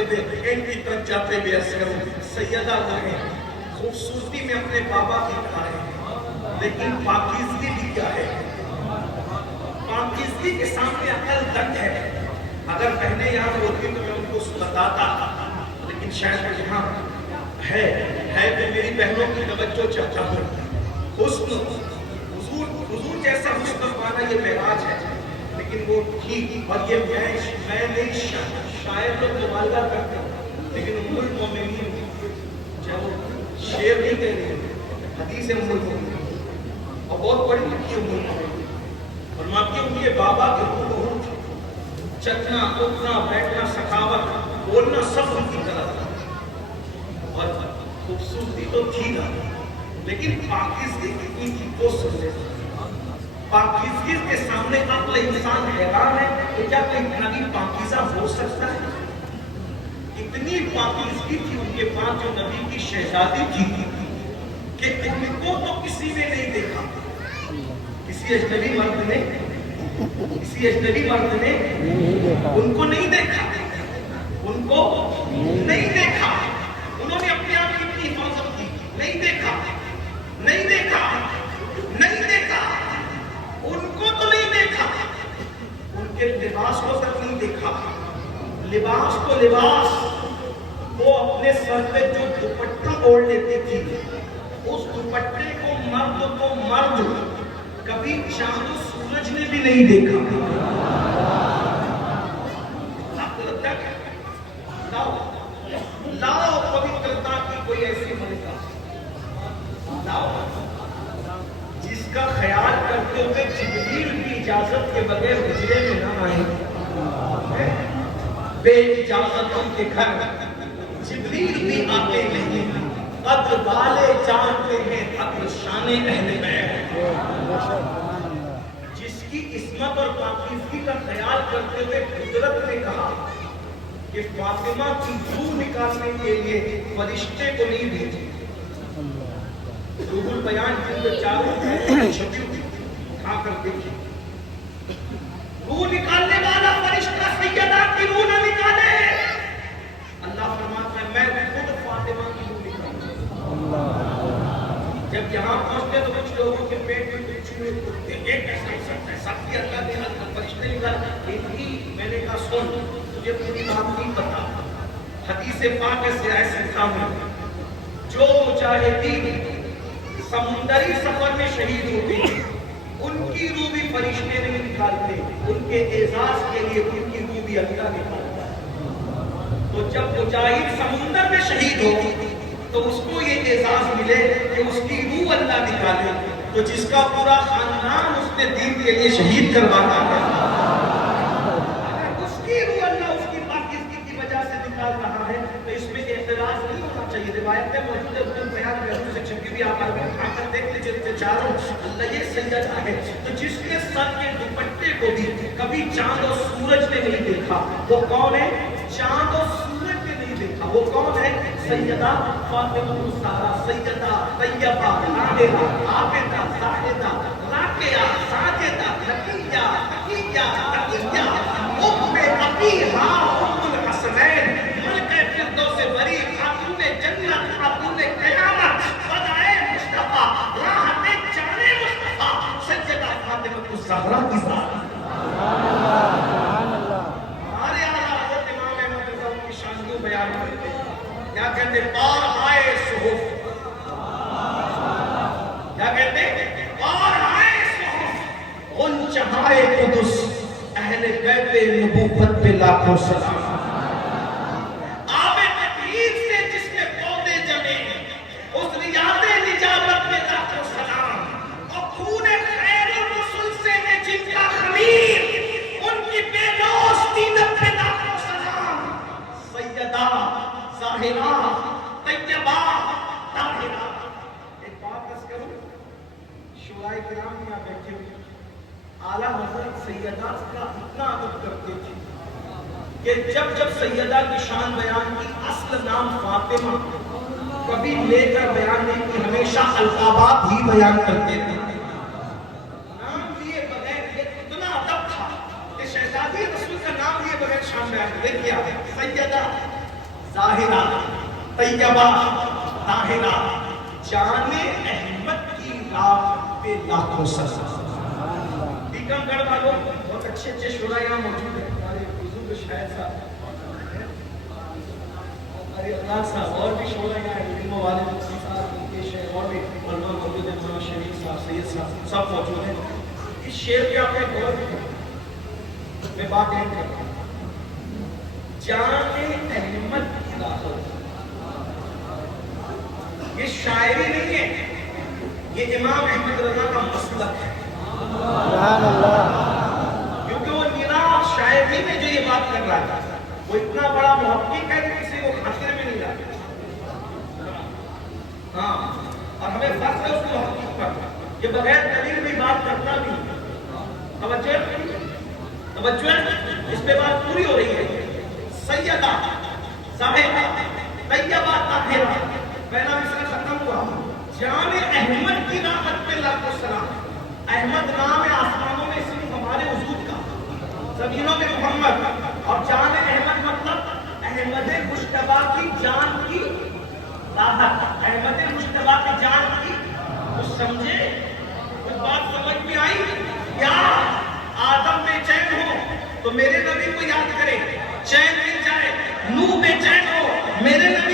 کرتے تھے ان کی طرف جاتے بھی عرض کروں سیدہ وہ ہیں خوبصورتی میں اپنے بابا کی کھائے لیکن پاکیزگی بھی کیا ہے؟ پاکیزگی کے سامنے عقل دنگ ہے. اگر بہنیں یہاں ہوتی تو میں ان کو بتاتا لیکن شاید یہاں ہے کہ میری بہنوں کی توجہ چاہتا ہوں. حسن حضور جیسا حسن پانا یہ معراج ہے لیکن وہ ٹھیک اور یہ میں نہیں شاید لوگ مبالغہ کرتے ہیں لیکن ام المومنین جب شعر نہیں کہہ رہے حدیث ام المومنین اور بہت بڑی لکھی ام المومنین اور ماں کی ان کے بابا کے روح چلنا اٹھنا بیٹھنا سخاوت بولنا سب ان کی طرف اور خوبصورتی تو تھی نا لیکن پاکیزگی کتنی تھی وہ سمجھے. پاکیزگی کے سامنے عقل انسان حیران ہے کہ کیا کوئی نبی پاکیزہ ہو سکتا ہے؟ اتنی پاکیزگی تھی ان کے پاس جو نبی کی شہزادی تھی کہ ان کو تو کسی نے نہیں دیکھا. کسی اجنبی مرد نے ان کو نہیں دیکھا. انہوں نے اپنے آپ کی اتنی حفاظت کی. نہیں دیکھا ان کو تو نہیں دیکھا. ان کے لباس کو تک نہیں دیکھا. لباس تو لباس وہ اپنے سر پہ جو دوپٹہ اوڑھ لیتی تھی اس دوپٹے کو مرد کبھی چاند و سورج نے بھی نہیں دیکھا. لاؤ پوترتا کی کوئی ایسی ملکہ لاؤ جس کا خیال کرتے ہوئے جبریل کی اجازت کے بغیر حجرے میں نہ آئے. بے اجازت ان کے گھر جبریل بھی آتے نہیں. قدر والے جانتے ہیں قدر شان اہل بیت. جس کی عصمت اور پاکیزگی کا خیال کرتے ہوئے قدرت نے کہا کہ فاطمہ کی روح نکالنے کے لیے فرشتے کو نہیں بھیجے. روح البیان جن کے چاروں چھپی اٹھا کر دیکھی روح نکالنے والا فرشتہ سیدہ کی روح نہ نکالے. اللہ فرماتا ہے میں خود فاطمہ کی روح نکالوں. جب یہاں پہنچتے تو کچھ لوگوں کے پیٹ میں کچھ چوہے ایک کیسا ہو سکتا ہے سب کی اللہ نے فرشتے نکال. میں نے کہا سن تجھے پوری بات نہیں پتا. حدیث پاک سے ایسے سامنے جو مجاہدین سمندری سفر میں شہید ہوتے ہیں ان کی روح بھی فرشتے نہیں نکالتے. ان کے اعزاز کے لیے ان کی روح بھی اللہ نکالتا ہے. تو جب مجاہد سمندر میں شہید ہو تو اس کو یہ اعزاز ملے کہ اس کی روح اللہ نکالے. تو جس کا پورا خاندان اس نے دین کے لیے شہید کروانا ہے اگر اس کی روح اللہ اس کی پاکیزگی کی وجہ سے نکال رہا ہے تو اس میں اعتراض نہیں ہونا چاہیے. روایت میں موجود ہے اس بیان کرنے سے چھپی بھی آپ آ کر دیکھ لیجیے چاروں اللہ یہ سیدہ ہے. تو جس کے سر کے دوپٹے کو بھی کبھی چاند اور سورج نے نہیں دیکھا وہ کون ہے؟ چاند اور سورج نے نہیں دیکھا وہ کون ہے؟ سیدہ فاطمہ الزہرا سیدہ طیبہ طاہرہ عابدہ زاہدہ راکعہ ساجدہ زکیہ تقیہ عتیقہ ام ابیہا ام الحسنین ملکہ فردوس بری خاتون جنت خاتون قیامت فدائے مصطفیٰ راحت جان مصطفیٰ سیدہ فاطمہ الزہرا کی ذات. ہمارے اعلیٰ حضرت امام احمد رضا کی شان کیوں بیان کرتے ہیں؟ کیا کہتے پار آئے صحف کیا کہتے پار آئے صحف غنچہائے قدس اہل بیت نبوت پہ لاکھوں سلام. آب تطہیر سے جس نے پودے جمے اس ریاض نجابت میں لاکھوں سلام. اور خون خیر الرسل سے ہے جن کا خمیر ان کی بے لوث دینت پہ لاکھوں سلام. سیدہ ظاہرہ طیبہ طاہرہ. ایک بات عرض کروں شورائے کرام یہاں بیٹھے ہوئے اعلیٰ حضرت سیدہ کا اتنا ادب کرتے تھے کہ جب سیدہ کی شان بیان کی اصل نام فاطمہ کبھی لے کر بیان نہیں کی ہمیشہ القابات ہی بیان کرتے تھے. نام لیے بغیر یہ اتنا ادب تھا کہ شہزادی رسول کا نام لیے بغیر شان بیان. دیکھیے سیدہ ظاہرہ طیبہ طاہرہ جان احمد کی راہ پہ لاکھوں سلام۔ بیکم گڑھ والوں بہت اچھے اچھے شعراء یہاں موجود ہیں، ہمارے بزرگ شاعر صاحب، ہمارے اللہ صاحب، اور بھی شعراء یہاں ہیں، علم والے مفتی صاحب مکیش ہیں، اور بھی علماء موجود ہیں، مولانا شریف صاحب، سید صاحب، سب موجود ہیں۔ اس شعر پہ آپ نے غور کیا، میں بات یہ کر رہا ہوں، جان احمد کی راہ، یہ شاعری نہیں ہے، یہ امام احمد رضا کا مسلک ہے، سبحان اللہ، کیونکہ وہ نیلا شاعری میں جو یہ بات کر رہا ہے وہ اتنا بڑا محقق ہے کہ کسی کو خاطر میں نہیں لاتا۔ ہاں، اور ہمیں فخر ہے اس محقق پر، یہ بغیر دلیل بھی بات کرتا بھی ہے۔ توجہ توجہ، اس پہ بات پوری ہو رہی ہے۔ سیدہ ظاہرہ طیبہ طاہرہ، پہلا مصرع ختم ہوا، جان احمد کی راحت پہ لاکھوں سلام۔ احمد نام ہے آسمانوں میں صرف ہمارے وجود کا، زمینوں میں محمد، اور جان احمد مطلب احمد مجتبیٰ کی جان کی راحت، احمد مجتبیٰ کی جان کی، کچھ سمجھے؟ کچھ بات سمجھ میں آئی؟ کیا آدم بے چین ہو تو میرے نبی کو یاد کرے، چین مل جائے، نوح بے چین ہو میرے نبی